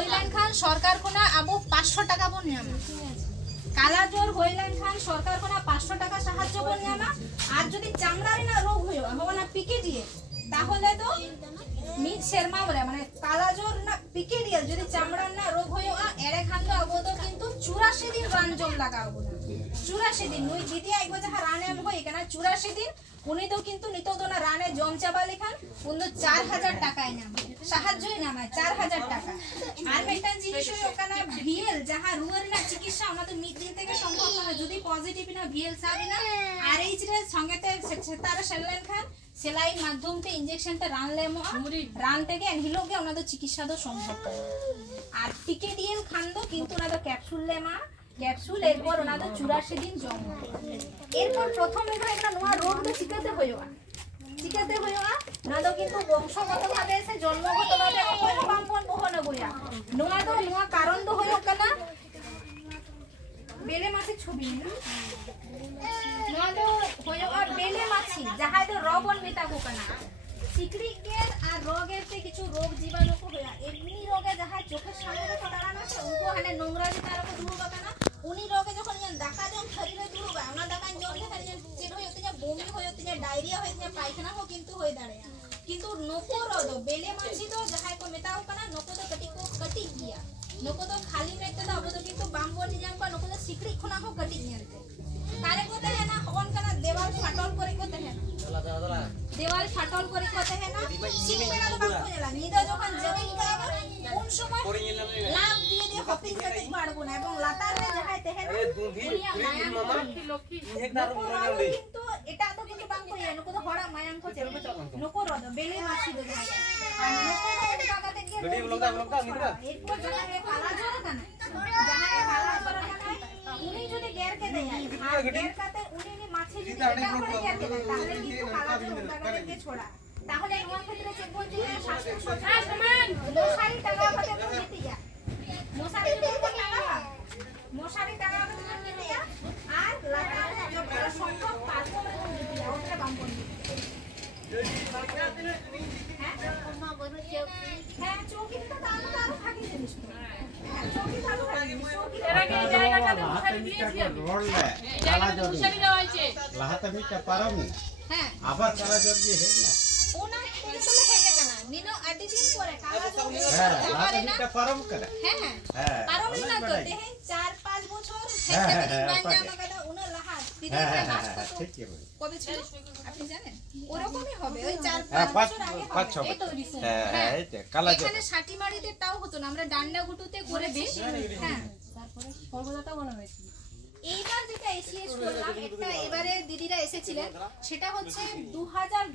হইলেন খান সরকার কোনা আবু 500 টাকা বন নিয়ামা কালাজ্বর হইলেন খান সরকার কোনা 500 টাকা সাহায্য বন নিয়ামা আর যদি চামড়ার না রোগ হইও হবনা পিকেডিয়ে তাহলে তো মিট শর্মা বলে মানে কালাজ্বর না পিকেডিয়ে যদি চামড়ার না রোগ হইও এড়ে খান তো আবু তো কিন্তু 84 দিন রান জম লাগাবো না 84 দিন ওই দিদি আইগো যাহা রানে আম হই কেনা 84 দিন উনি তো কিন্তু নিতো তো না রানে জম চাবা লেখান উনি 4000 টাকায় নাম সাহায্যই নামায় 4000 টাকা আর একটা জিনিস হই ওখানে ভিএল যাহা রুয়ের না চিকিৎসা আমাদের মিট দিন থেকে সম্ভব না যদি পজিটিভ না ভিএল সাবি না আর এই যে সঙ্গেতে তারা সেলাইন খান সেলাই মাধ্যমতে ইনজেকশনটা রান লেমো রান থেকে হিলোকে ওনাদের চিকিৎসা তো সম্ভব আর টিকেডিএল খান তো কিন্তু ওনাদের ক্যাপসুল লেমা ক্যাপসুল এরপর ওনাদের 84 দিন জম এরপর প্রথম একটা নোয়া রোগ তো চিকাতে হইওয়া নাদো কিন্তু বংশগতভাবে এসে জন্মগতভাবে অকয় বামপন বহন গয়া নোয়া কারণ তো হইও কেনা বেলে মাছি ছবি না নোয়া তো হইও আর বেলে মাছি যাহাই তো রবন মেতাগো কেনা সিকড়িকের আর রোগেরতে কিছু রোগ জীবাণু কো হয়া এমনি রোগে যাহাই চোখের সামনে তো দাঁড়ানো আছে উনকো হানে নোংরা দিতার কো দূর কেনা উনি রোগে যখন ডাকা জম শরীরে দূর হবে আমরা ডাকান জম খালি চেন হইতে যা বমি হইতে যা ডায়রিয়া হইতে যা পায়খানা হো কিন্তু হই দাঁড়ে কিন্তু নকো রদ বেলে মাছি তো যাহাই কো মেটাও কানা নকো তো কটি গিয়া নকো তো খালি মেতে তো অবদ কিন্তু বামবনি জাম পা নকো তো সিকড়ি খনা হো কটি গিয়াতে তারে কোতে है ना হন কানা দেওয়াল ফাটল করে কোতে है দেওয়াল ফাটল করে কোতে है না সিকড়া তো বাম হয়ে গেল নিদা যখন জমিন গাবা কোন সময় লাভ দিয়ে দিয়ে হপিং কাটে মারবো না এবং লাতার রে যাহাই তে है না মামা একবার বলে কিন্তু এটা তো কিন্তু বাম হয়ে যায় নকো তো হড়া মায়াম কো চেরো নকো রদ বেলে মাছি দে যায় আর নকো তো কাকাতে গিয়ে ভিডিও ব্লগটা নিদরা এরপর যাহাই কালা জ্বর কানা যাহাই কালা জ্বর কানা উনি যদি গেরকে দেয় আর গেরকাতে উনি নি মাছি যদি এটা করে গেরকে দেয় তাহলে কিন্তু কালা জ্বর কাকাতে ছোড়া তাহলে নোয়া ক্ষেত্রে চেক বলছি শ্বাস সমান মশারি টাকা পাতে দিতে যা মশারি টাকা পাতে দিতে যা আর লাগা যত সম্ভব পারবো দিতে যা ওটা বাম করে হ্যাঁ চৌকি তো দাম আরো থাকি জিনিস চৌকি ভালো থাকে চৌকি এর আগে এই জায়গাটাতে মশারি দিয়েছি রোড লে কালা জল মশারি দেওয়া হয়েছে লাহাতে মিটা পারম হ্যাঁ আবার কালা জল দিয়ে হে না ওনা আসলে হেগে কেন নিনো আদি দিন পরে কালা জল দিয়ে পারে না পারম করে হ্যাঁ হ্যাঁ পারম না তো দেহে 4-5 বছর থেকে বাঞ্জা মাগাদা ওনা লাহা দিদি নাচ করতে ঠিক আছে কবে ছিল আপনি জানেন ওরকমই হবে ওই 4-5 বছর আগে এই তো রিসেন্ট হ্যাঁ এইটা কালা জল এখানে সাটি মারিতে তাও হতো না আমরা ডান্ডা গুটুতে করে বেশ হ্যাঁ তারপরে সর্বদাতা মনে হয়েছিল এইবার যেটা এসিএস করলাম একটা এবারে দিদিরা এসেছিলেন সেটা হচ্ছে 2000